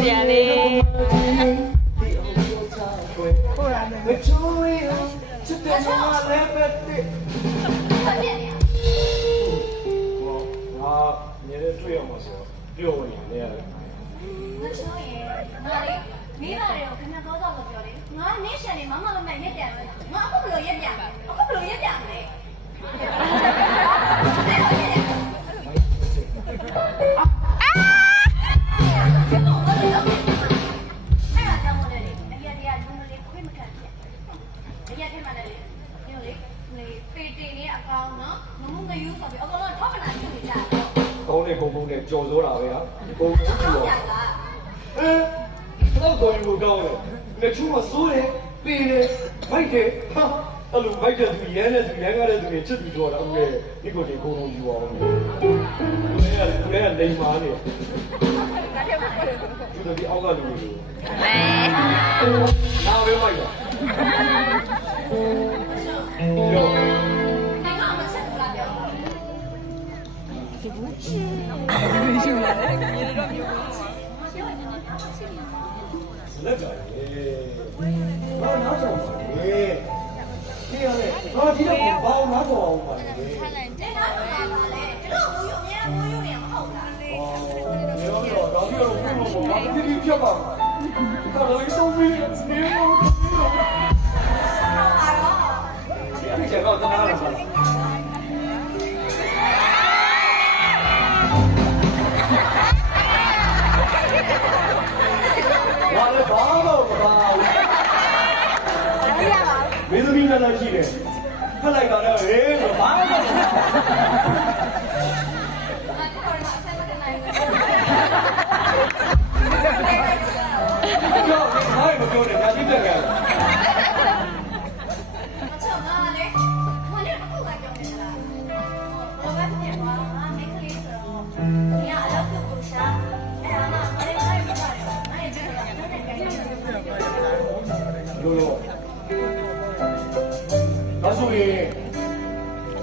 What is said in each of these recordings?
ပြန်လေမချူရီချစ်တယ်မလည်းပဲတဲ့ဟာနေရတွေ့ရမှာဆိုပြောနေတယ် မချိုးရဲ့ငါလေးမိဘတွေကိုခင်ဗျားတော့တော့ပြောလေငါနေရှန်နေမမမမရက်ပြန်လို့ငါအခုဘယ်လိုရက်ပြန်အခုဘယ်လိုရက်ပြန်လဲကောင်းတဲ့ကုန်းကုန်းနဲ့ကြော်စိုးတာပဲဟာကုန်းကုန်းကြော်တော့တော်ရင်ကိုကောင်းတယ်လက်ချူမစိုးတယ်ပေးတယ်မိုက်တယ်ဟာအဲ့လိုမိုက်တဲ့သူရဲတဲ့သူရဲကားတဲ့သူတွေချစ်ပြီးတော့တာဦးရဲ့ဒီကိုဒီကုန်းလုံးယူအောင်လူတွေကလိမ်မာနေသူတို့ဒီအောက်ကလူတွေနားပဲမိုက်တာရောလက်ကြရေဘာနားဆောင်ပါလေဒီရလေဘာဒီတော့ဘာနားဆောင်အောင်ပါလေတဲ့နားဆောင်ပါလေတို့ဘူးရုံများဘူးရုံနေမဟုတ်လားရောတော့ဘုံဘာဒီဖြတ်ပါဒါတော့တော့မင်းနေလို့ဒီချက်တော့နားလာပါဘာလဲဘာလို့ဘာမင်းသမီးနဲ့ရှိတယ်ဖက်လိုက်တာလည်းဟေးဘာလို့ကြောက်နေမပြောနဲ့ဒါကြည့်တယ်ကဲအချောငါလေမနေ့ကခုကကြောင်းနေတာဘောဘတ်ပြန်သွားငါမိတ်ကလေးဆိုတော့ညအလောက်ကိုရှာအဲ့ဒါမှမလေးလိုက်ပါတယ်အဲ့ဒီကတော့နဲ့ကိုင်းနေတယ်လို့ဒါဆိုရင်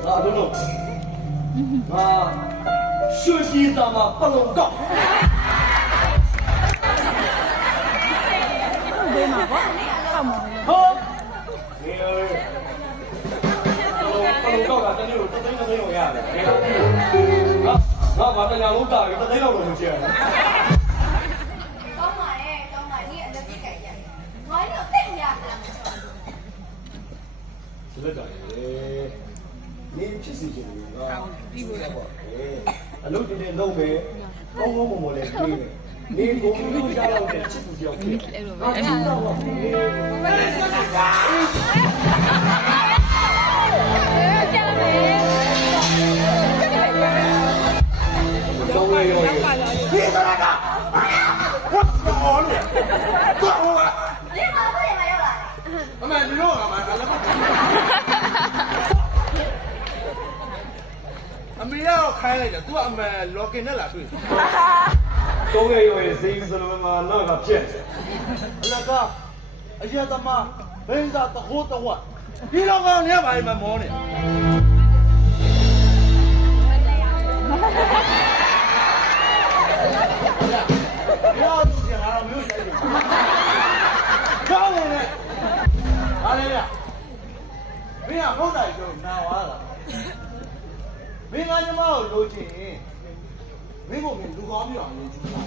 ငါတို့လို့ငါရွှေပြည်သားမှာပလုံကောက်ဘေးမှာပေါ့ဟောက်မှာဟုတ်ဒီပလုံကောက်ကတနေ့ကိုတသိန်းလောက်ရတယ်ငါဘာတညာလုံးတာပြီးတသိန်းလောက်လို့ကျန်တယ်ကောင်းပါရဲ့ကောင်းပါဒီအလက်ပြကြိုက်ရတယ်ငါတို့သိရတာမချောစလက်ကြတယ်နေဖြစ်စီခြင်းကပြီးလို့ပေါ့အလုပ်တွေလုံးမယ်ကောင်းကောင်းမွန်မွန်လေးပြေးမယ်နေကိုလို့ရတော့တဲ့ချစ်သူကြောင့်ဖြစ်ငါချစ်တော့ပါဘယ်လိုဆက်တာတော့ဝေးရောဒီကရတာဟုတ်တော်လို့တော့ဟုတ်လားဒီမှာဘယ်မှာရောက်လာအမေလူတော့ကမှလည်းအမေရောခိုင်းလိုက်တယ် तू အမေလော်ကင်နဲ့လာတွေ့တော့ရရောစိတ်စလုံးမှာတော့ကပြက်အလကအရသမားဘင်းစားတဟိုးတော့ဒီတော့ကနေပါမမောနေရောသူကငါတော့မျိုးဆိုင်တယ်ကောင်းနေတယ်ဟာလေမင်းကဟုတ်တယ်ကျုံနာသွားတာမင်းကညီမကိုလိုချင်မင်းကိုမင်းလူကောင်းပြအောင်လုပ်ကြည့်ပါ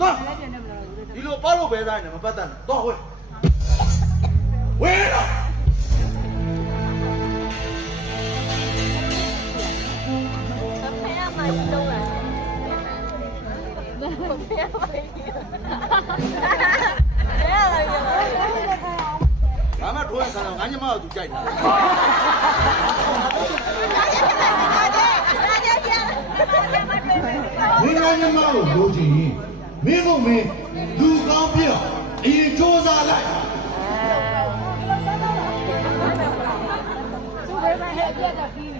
တော့ဒီလိုပေါ့လို့ပဲသားနေမပတ်တတ်နဲ့တော့ဝဲတော့ဘာမှထိုးရဆန်းတော့ငါညမတို့သူကြိုက်တာမင်းကညမကိုလိုချင်မင်းကိုမင်းလူကောင်းပြအရင်စ조사လိုက်သူပဲဟဲ့ပြက်တာပြီး